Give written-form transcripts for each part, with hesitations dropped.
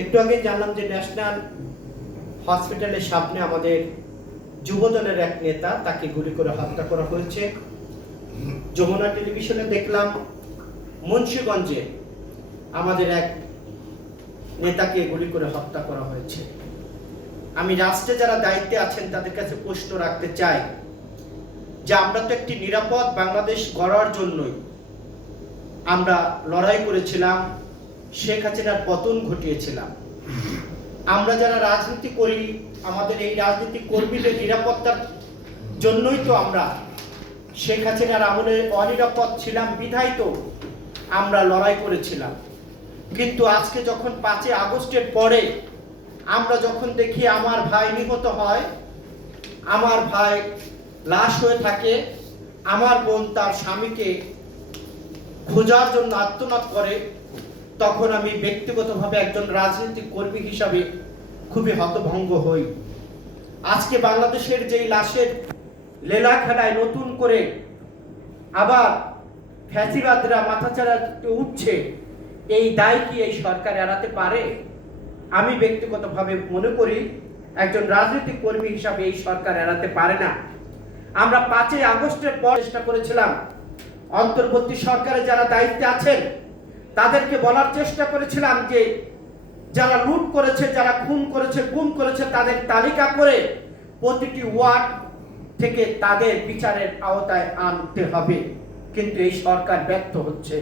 একটু আগে জানলাম যে ন্যাশনাল হসপিটালের সামনে আমাদের যুবদলের এক নেতা, তাকে গুলি করে হত্যা করা হয়েছে। যমুনা টেলিভিশনে দেখলাম মুন্সিগঞ্জে আমাদের এক নেতাকে গুলি করে হত্যা করা হয়েছে। আমি রাষ্ট্রে যারা দায়িত্বে আছেন তাদের কাছে প্রশ্ন রাখতে চাই যে আমরা তো একটি নিরাপদ বাংলাদেশ গড়ার জন্যই আমরা লড়াই করেছিলাম, শেখ হাসিনার পতন ঘটিয়েছিলাম। আমরা যারা রাজনীতি করি, আমাদের এই রাজনীতি কর্মীদের নিরাপত্তার জন্যই তো আমরা শেখ হাসিনার আমলে অনিরাপদ ছিলাম, বিধায় তো আমরা লড়াই করেছিলাম। কিন্তু আজকে যখন 5 আগস্টের পরে আমরা যখন দেখি আমার ভাই নিহত হয়, আমার ভাই লাশ হয়ে থাকে, আমার বোন তার স্বামীকে খোঁজার জন্য আত্মনাদ করে, তখন আমি ব্যক্তিগতভাবে একজন রাজনৈতিক কর্মী হিসাবে খুবই হতভম্ব হই। আজকে বাংলাদেশের যেই লাশের লীলা খেলায় নতুন করে আবার ফ্যাসিবাদরা মাথাচাড়া উঠছে, এই দায় কি এই সরকার এড়াতে পারে? আমি ব্যক্তিগতভাবে মনে করি একজন রাজনৈতিক কর্মী হিসাবে এই সরকার এড়াতে পারে না। আমরা 5 আগস্টের পর চেষ্টা করেছিলাম অন্তর্বর্তী সরকারে যারা দায়িত্বে আছেন তাদেরকে বলার চেষ্টা করেছিলাম যে যারা লুট করেছে, যারা খুন করেছে, গুম করেছে, তাদের তালিকা করে প্রতিটি ওয়ার্ড থেকে তাদের বিচারের আওতায় আনতে হবে। কিন্তু এই সরকার ব্যর্থ হচ্ছে,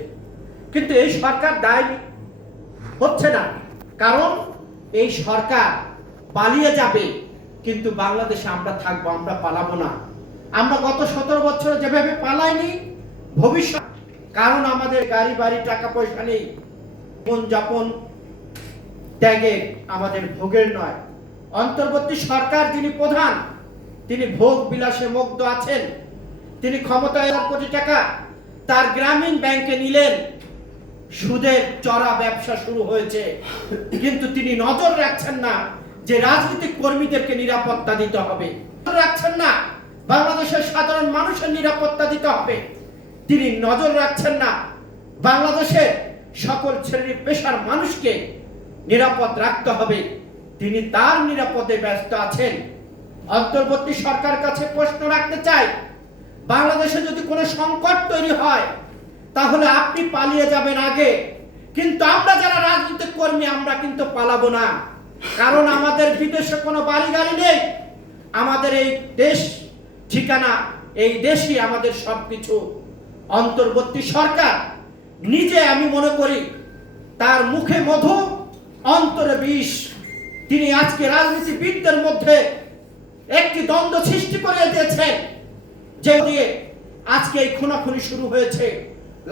কিন্তু এই সরকার দায় হচ্ছে না, কারণ এই সরকার পালিয়ে যাবে, কিন্তু বাংলাদেশে আমরা থাকবো, আমরা পালাবো না। আমরা গত 17 বছর যেভাবে পালাইনি, ভবিষ্যৎ, কারণ আমাদের গাড়ি বাড়ি টাকা পয়সা নেই, জীবন যাপন ত্যাগে আমাদের ভোগের নয়। অন্তর্বর্তী সরকার যিনি প্রধান, তিনি ভোগ বিলাসে মুগ্ধ আছেন। তিনি ক্ষমতায় 1 কোটি টাকা তার গ্রামীণ ব্যাংকে নিলেন, সুদের চড়া ব্যবসা শুরু হয়েছে, কিন্তু তিনি নজর রাখছেন না যে রাজনৈতিক কর্মীদেরকে নিরাপত্তা দিতে হবে, রাখছেন না বাংলাদেশের সাধারণ মানুষের নিরাপত্তা দিতে হবে, তিনি নজর রাখছেন না বাংলাদেশের সকল শ্রেণী পেশার মানুষকে নিরাপদ রাখতে হবে, তিনি তার নিরাপদে ব্যস্ত আছেন। অন্তর্বর্তী সরকার কাছে প্রশ্ন রাখতে চাই, বাংলাদেশে যদি কোনো সংকট তৈরি হয় তাহলে আপনি পালিয়ে যাবেন আগে, কিন্তু আমরা যারা রাজনৈতিক কর্মী আমরা কিন্তু পালাবো না, কারণ আমাদের বিদেশে কোনো বাড়ি গাড়ি নেই, আমাদের এই দেশ ঠিকানা, এই দেশই আমাদের সবকিছু। অন্তর্বর্তী সরকার নিজে, আমি মনে করি তার মুখে মধু অন্তরে বিষ, তিনি আজকে রাজনীতিবিদদের মধ্যে একটি দ্বন্দ্ব সৃষ্টি করে দিয়েছেন, যে দিয়ে আজকে এই খুনাখুনি শুরু হয়েছে,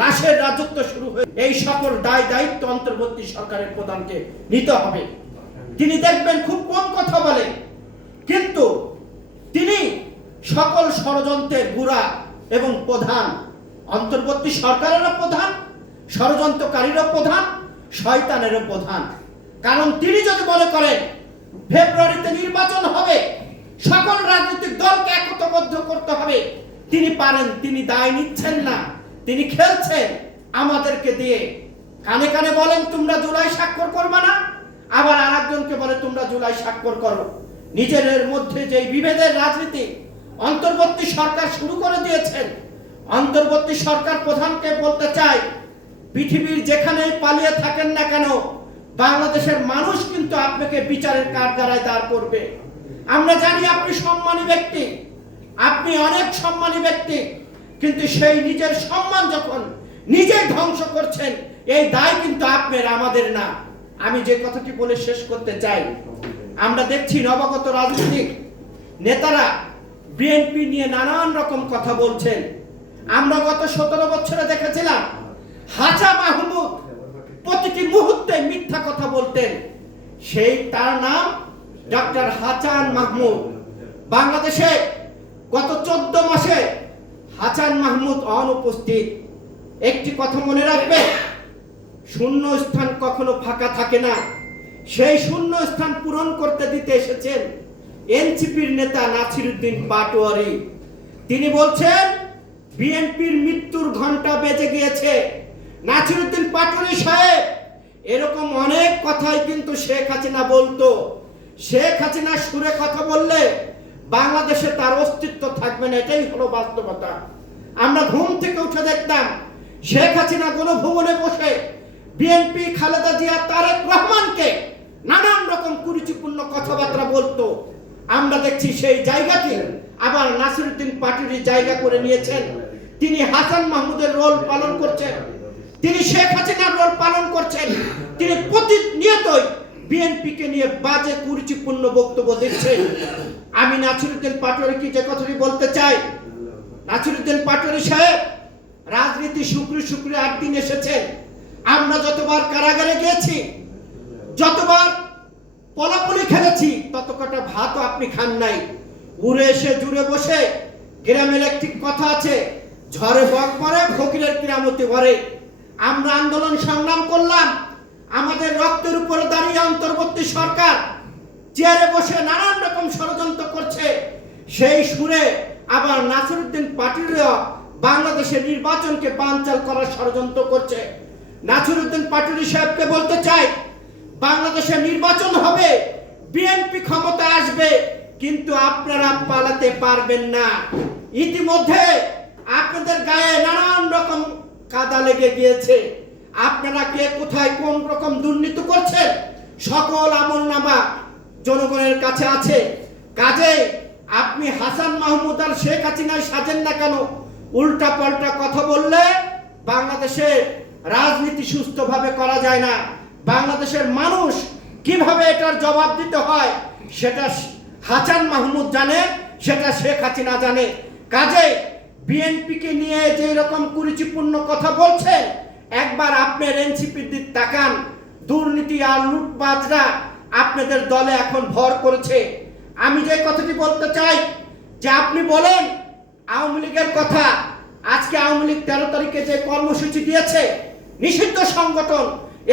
লাশের রাজত্ব শুরু হয়েছে। এই সকল দায় দায়িত্ব অন্তর্বর্তী সরকারের প্রধানকে নিতে হবে। তিনি দেখবেন খুব কম কথা বলে, কিন্তু তিনি সকল ষড়যন্ত্রের গুড়া এবং প্রধান। অন্তর্বর্তী সরকারেরও প্রধান, ষড়যন্ত্রকারীরও প্রধান, শয়তানেরও প্রধান। কারণ তিনি যদি মনে করেন ফেব্রুয়ারিতে নির্বাচন হবে, সকল রাজনৈতিক দলকে একতাবদ্ধ করতে হবে, তিনি পারেন, তিনি দায় নিচ্ছেন না, তিনি খেলছেন আমাদেরকে দিয়ে। কানে কানে বলেন তোমরা জুলাই স্বাক্ষর করবে না, আবার আরেকজনকে বলে তোমরা জুলাই স্বাক্ষর করো। নিজেদের মধ্যে যে বিভেদের রাজনীতি অন্তর্বর্তী সরকার শুরু করে দিয়েছেন। অন্তর্বর্তী সরকার প্রধানকে বলতে চাই, পৃথিবীর যেখানে পালিয়ে থাকেন না কেন, বাংলাদেশের মানুষ কিন্তু আপনাকে বিচারের কাঠগড়ায় দাঁড় করবে। আমরা জানি আপনি সম্মানী ব্যক্তি, আপনি অনেক সম্মানী ব্যক্তি, কিন্তু সেই নিজের সম্মান যখন নিজে ধ্বংস করছেন, এই দায় কিন্তু আপনার, আমাদের না। আমি যে কথাটি বলে শেষ করতে চাই, আমরা দেখছি নবাগত রাজনৈতিক নেতারা বিএনপি নিয়ে নানান রকম কথা বলছেন। আমরা গত 17 বছরে দেখেছিলাম হাজা মাহমুদ প্রতিটি মুহূর্তে মিথ্যা কথা বলতেন, সেই তার নাম ডক্টর হাসান মাহমুদ। বাংলাদেশে গত 14 মাসে হাসান মাহমুদ অনুপস্থিত। একটি কথা মনে রাখবে, শূন্য স্থান কখনো ফাঁকা থাকে না, সেই শূন্য স্থান পূরণ করতে দিতে এসেছেন এনসিপির নেতা নাসিরউদ্দিন পাটোয়ারি। তিনি বলছেন বিএনপির মৃত্যুর ঘন্টা বেজে গিয়েছে। নাসিরউদ্দিন পাটোয়ারি সাহেব এরকম অনেক কথাই কিন্তু শেখ হাসিনা বলতো। শেখ হাসিনা সুরে কথা বললে বাংলাদেশে তার অস্তিত্ব থাকবে না, এটাই হলো বাস্তবতা। আমরা ঘুম থেকে উঠে দেখতাম শেখ হাসিনা গণভবনে বসে বিএনপি, খালেদা জিয়া, তারেক রহমানকে নানান রকম কুরুচিপূর্ণ কথাবার্তা বলতো। আমরা দেখছি সেই জায়গাটি আবার নাসিরউদ্দিন পাটোয়ারি জায়গা করে নিয়েছেন। তিনি হাসান মাহমুদের রোল পালন করছেন, তিনি শেখ হাসিনার রোল পালন করছেন। তিনি প্রতিনিয়তই বিএনপিকে নিয়ে বাজে কুরুচিপূর্ণ বক্তব্য দিচ্ছেন। আমি নাসিরউদ্দিন পাটোয়ারিকে যে কথাটি বলতে চাই, নাসিরউদ্দিন পাটোয়ারি সাহেব রাজনীতি শুক্রে 8 দিন এসেছেন। আমরা যতবার কারাগারে গিয়েছি, যতবার পলাপলি খেলেছি, তত কটা ভাতও আপনি খান নাই। উড়ে এসে জুড়ে বসে গ্রামের একটি কথা আছে, ঝড়ে বক মরে ফকিরের কিরামতি ভরে। আমরা আন্দোলন সংগ্রাম করলাম, আমাদের রক্তের উপরে দাঁড়িয়ে অন্তর্বর্তী সরকার চেয়ারে বসে নানান রকম ষড়যন্ত্র করছে। সেই সুরে আবার নাসিরউদ্দিন পাটোয়ারি বাংলাদেশের নির্বাচনকে বানচাল করার ষড়যন্ত্র করছে। নাসিরউদ্দিন পাটোয়ারি সাহেবকে বলতে চাই, বাংলাদেশে নির্বাচন হবে, বিএনপি ক্ষমতায় আসবে, কিন্তু আপনারা পালাতে পারবেন না। ইতিমধ্যে আপনাদের গায়ে নানান রকম কাদা লেগে গিয়েছে। আপনারা কে কোথায় কোন রকম দুর্নীতি করছেন সকল আমলনামা জনগণের কাছে আছে। কাজে আপনি হাসান মাহমুদ আর শেখ হাসিনায় সাজেন না কেন? উল্টা পাল্টা কথা বললে বাংলাদেশের রাজনীতি সুস্থভাবে করা যায় না। বাংলাদেশের মানুষ কিভাবে এটার জবাব দিতে হয় সেটা হাসান মাহমুদ জানে, সেটা শেখ হাসিনা জানে। কাজে বিএনপিকে নিয়ে যে রকম কুরুচিপূর্ণ কথা বলছেন, একবার আপনার এনসিপির দিক তাকান। দুর্নীতি আর লুটপাটরা আপনাদের দলে এখন ভর করেছে। আমি যে কথাটি বলতে চাই, যে আপনি বলেন আওয়ামী লীগের কথা, আজকে আওয়ামী লীগ 13 তারিখে যে কর্মসূচি দিয়েছে, নিষিদ্ধ সংগঠন,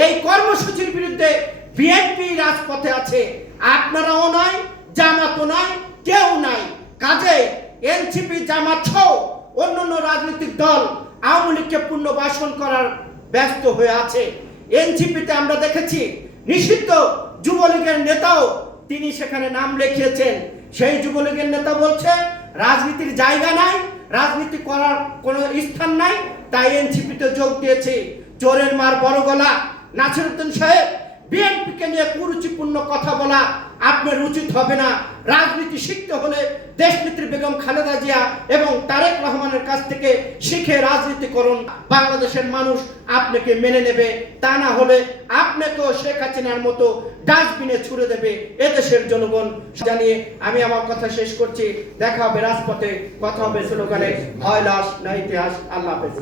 এই কর্মসূচির বিরুদ্ধে বিএনপি রাজপথে আছে। আপনারাও নাই, জামাতও নাই, কেউ নাই। কাজে এনসিপি, জামাত সহ অন্যান্য রাজনৈতিক দল আওয়ামী লীগকে পুনর্বাসন করার ব্যস্ত হয়ে আছে। এনসিপিতে আমরা দেখেছি নিষিদ্ধ যুবলীগের নেতাও তিনি সেখানে নাম লিখিয়েছেন। সেই যুবলীগের নেতা বলছে রাজনীতির জায়গা নাই, রাজনীতি করার কোনো স্থান নাই, তাই এনসিপিতে যোগ দিয়েছে। চোরের মার বড় গলা। নাসিরউদ্দিন সাহেব, বিএনপিকে নিয়ে কুরুচিপূর্ণ কথা বলা আপনার উচিত হবে না। রাজনীতি শিখতে হলে দেশনেত্রী বেগম খালেদা জিয়া এবং তারেক রহমানের কাছ থেকে শিখে রাজনীতি করুন। বাংলাদেশের মানুষ আপনাকে মেনে নেবে, তা না হলে আপনাকেও শেখ হাসিনার মতো ডাস্টবিনে ছুড়ে দেবে এদেশের জনগণ। জানিয়ে আমি আমার কথা শেষ করছি। দেখা হবে রাজপথে, কথা হবে স্লোগানে। হয় লাশ না ইতিহাস। আল্লাহ হাফেজ।